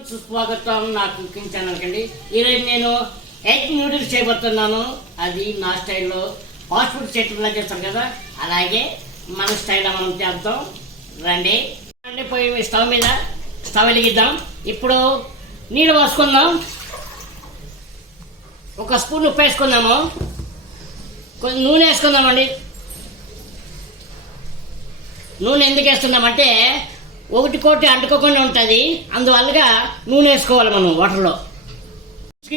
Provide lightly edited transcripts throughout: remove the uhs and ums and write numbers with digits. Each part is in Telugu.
సుస్వాగతం నా కుకింగ్ ఛానల్కి అండి. ఈరోజు నేను ఎగ్ నూడిల్స్ చేయబోతున్నాను. అది నా స్టైల్లో ఫాస్ట్ ఫుడ్ సెట్లా చేస్తాం కదా, అలాగే మన స్టైల్లో మనం చేద్దాం. రండి పోయి స్టవ్ వెలిగిద్దాం. ఇప్పుడు నీళ్ళు పోసుకుందాం. ఒక స్పూన్ ఉప్పు వేసుకుందాము. కొంచెం నూనె వేసుకుందామండి. నూనె ఎందుకు వేస్తున్నామంటే ఒకటి కోటి అంటుకోకుండా ఉంటుంది, అందువల్లగా నూనె వేసుకోవాలి మనం వాటర్లో.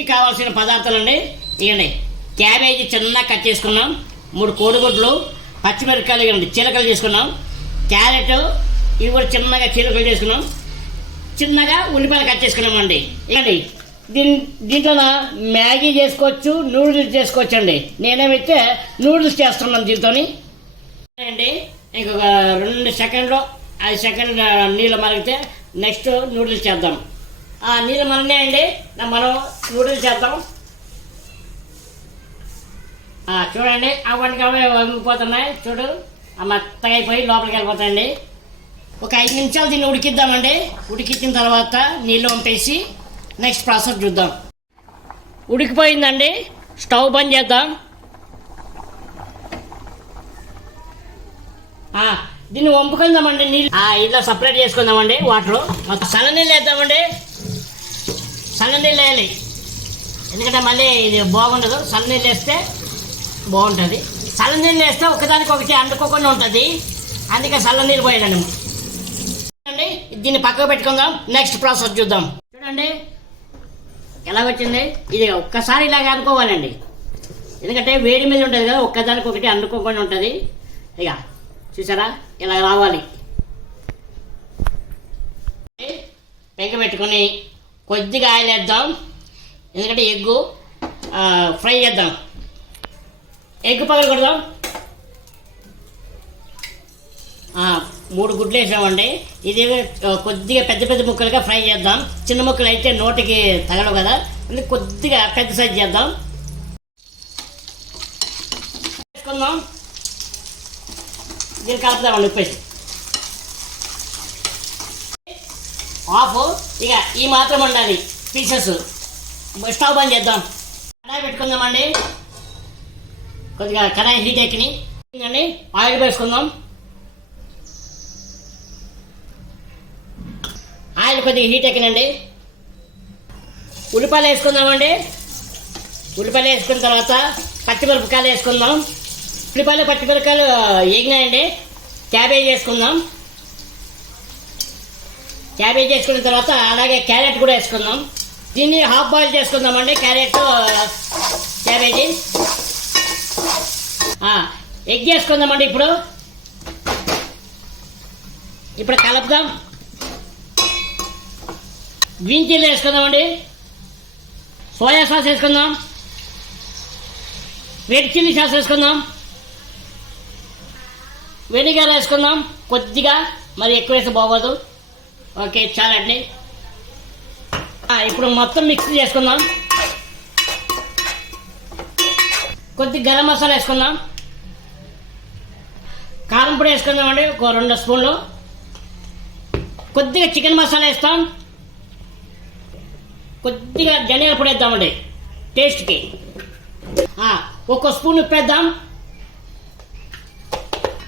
కావాల్సిన పదార్థాలు అండి ఇవ్వండి. క్యాబేజీ చిన్నగా కట్ చేసుకున్నాం, 3 కోడిగుడ్లు, పచ్చిమిరపకాయలు ఇవ్వండి చీలకలు చేసుకున్నాం, క్యారెట్ ఇవి కూడా చిన్నగా చీలకలు చేసుకున్నాం, చిన్నగా ఉల్లిపాయలు కట్ చేసుకున్నామండి. ఇవ్వండి దీంట్లో మ్యాగీ చేసుకోవచ్చు, నూడిల్స్ చేసుకోవచ్చు అండి. నేనేమైతే నూడిల్స్ చేస్తున్నాను దీంతో అండి. ఇంకొక 2 సెకండ్లో 5 సెకండ్ నీళ్ళు మరిగితే నెక్స్ట్ నూడిల్స్ చేద్దాం. నీళ్ళు మరిగినాయండి, మనం నూడిల్స్ చేద్దాం. చూడండి అవన్నీ వంగిపోతున్నాయి. చూడు మెత్తగా అయిపోయి లోపలికి వెళ్ళిపోతాయండి. ఒక 5 నిమిషాలు దీన్ని ఉడికిద్దామండి. ఉడికించిన తర్వాత నీళ్ళు వంపేసి నెక్స్ట్ ప్రాసెస్ చూద్దాం. ఉడికిపోయిందండి, స్టవ్ బంద్ చేద్దాం. దీన్ని వంపుకుందామండి. నీళ్ళు ఇలా సపరేట్ చేసుకుందామండి. వాటర్ సన్న నీళ్ళు వేద్దామండి. సన్న నీళ్ళు వేయాలి, ఎందుకంటే మళ్ళీ ఇది బాగుండదు. సన్న నీళ్ళు వేస్తే బాగుంటుంది. చల్ల నీళ్ళు వేస్తే ఒకదానికొకటి అంటుకోకుండా ఉంటుంది, అందుకే చల్ల నీళ్ళు పోయాలండి. చూడండి దీన్ని పక్కకు పెట్టుకుందాం. నెక్స్ట్ ప్రాసెస్ చూద్దాం. చూడండి ఎలా వచ్చింది. ఇది ఒక్కసారి ఇలాగ అనుకోవాలండి, ఎందుకంటే వేడి మీద ఉంటుంది కదా, ఒక్కదానికొకటి అంటుకోకుండా ఉంటుంది. ఇక చూసారా ఇలా రావాలి. పెంక పెట్టుకొని కొద్దిగా ఆయిల్ వేద్దాం, ఎందుకంటే ఎగ్గు ఫ్రై చేద్దాం. ఎగ్ పగలు కొడదాం. 3 గుడ్లు వేసామండి. ఇది కొద్దిగా పెద్ద ముక్కలుగా ఫ్రై చేద్దాం. చిన్న ముక్కలు అయితే నోటికి తగలవు కదా, కొద్దిగా పెద్ద సైజ్ చేద్దాం. వేసుకుందాం. దీన్ని కలుపుదామండి ఉప్పేసి ఆఫ్. ఇక ఈ మాత్రం ఉండాలి పీసెస్. స్టవ్ బంద్ చేద్దాం. కడాయి పెట్టుకుందామండి. కొద్దిగా కడాయి హీట్ ఎక్కినాయి. ఆయిల్ వేసుకుందాం. ఆయిల్ కొద్దిగా హీట్ ఎక్కినండి. ఉల్లిపాయలు వేసుకుందామండి. ఉల్లిపాయలు వేసుకున్న తర్వాత పచ్చిమిరపకాయలు వేసుకుందాం. ఉల్లిపాయలు పచ్చిమిరపకాయలు వేగినాయండి. క్యాబేజీ వేసుకుందాం. క్యాబేజీ వేసుకున్న తర్వాత అలాగే క్యారెట్ కూడా వేసుకుందాం. దీన్ని హాఫ్ బాయిల్ చేసుకుందామండి. క్యారెట్ క్యాబేజీ ఎగ్ వేసుకుందామండి. ఇప్పుడు కలుపుదాం. గ్రీన్ చిల్లీ వేసుకుందామండి. సోయా సాస్ వేసుకుందాం. రెడ్ చిల్లీ సాస్ వేసుకుందాం. వెనిగర్ వేసుకుందాం కొద్దిగా, మరి ఎక్కువ వేస్తే బాగోదు. ఓకే చాలండి. ఇప్పుడు మొత్తం మిక్స్ చేసుకుందాం. కొద్దిగా గరం మసాలా వేసుకుందాం. కారం పొడి వేసుకుందామండి, ఒక 2 స్పూన్లు. కొద్దిగా చికెన్ మసాలా వేస్తాం. కొద్దిగా ధనియాల పొడి వేద్దామండి టేస్ట్కి. 1 స్పూన్ ఉప్పు వేద్దాం.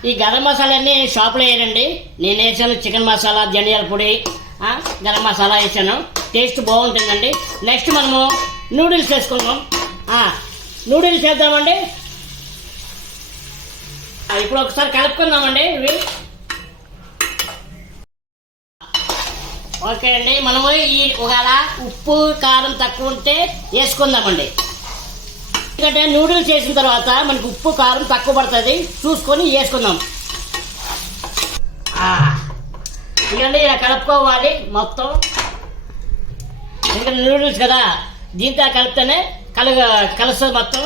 ఈ గరం మసాలాన్ని షాప్లో వేయనండి, నేను వేసాను. చికెన్ మసాలా, ధనియాల పొడి, గరం మసాలా వేసాను. టేస్ట్ బాగుంటుందండి. నెక్స్ట్ మనము నూడిల్స్ వేసుకుందాం. నూడిల్స్ వేద్దామండి. ఇప్పుడు ఒకసారి కలుపుకుందామండి ఇవి. ఓకే అండి, మనము ఈ ఒకవేళ ఉప్పు కారం తక్కువ ఉంటే వేసుకుందామండి. ఎందుకంటే నూడిల్స్ వేసిన తర్వాత మనకి ఉప్పు కారం తక్కువ పడుతుంది, చూసుకొని వేసుకుందాం. ఎందుకంటే ఇలా కలుపుకోవాలి మొత్తం, ఎందుకంటే నూడిల్స్ కదా, దీంతో కలిపితేనే కలుస్తుంది మొత్తం.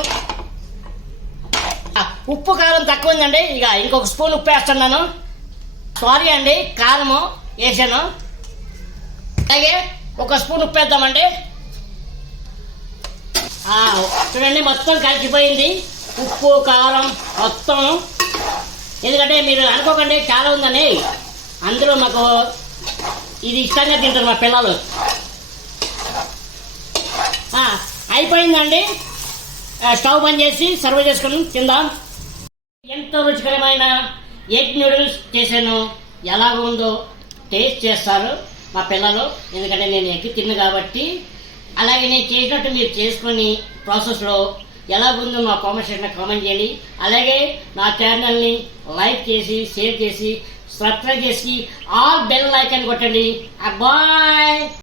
ఉప్పు కారం తక్కువ ఉందండి. ఇక ఇంకొక స్పూన్ ఉప్పు వేస్తున్నాను. సారీ అండి, కారము వేసాను. అలాగే 1 స్పూన్ ఉప్పు వేద్దామండి. చూడండి మొత్తం కలిసిపోయింది ఉప్పు కారం మొత్తం. ఎందుకంటే మీరు అనుకోకండి చాలా ఉందని, అందులో మాకు ఇది ఇష్టంగా తింటారు మా పిల్లలు. అయిపోయిందండి. స్టవ్ బంద్ చేసి సర్వ్ చేసుకుని తిందాం. ఎంతో రుచికరమైన ఎగ్ నూడిల్స్ చేశాను. ఎలాగ ఉందో టేస్ట్ చేస్తారు మా పిల్లలు, ఎందుకంటే నేను ఎగ్ తిన్ను కాబట్టి. అలాగే నేను చేసినట్టు మీరు చేసుకొని ప్రాసెస్లో ఎలాగుందో మా కామెంట్ సెక్షన్లో కామెంట్ చేయండి. అలాగే నా ఛానల్ని లైక్ చేసి, షేర్ చేసి, సబ్స్క్రైబ్ చేసి ఆల్ బెల్ ఐకాన్ కొట్టండి. బాయ్.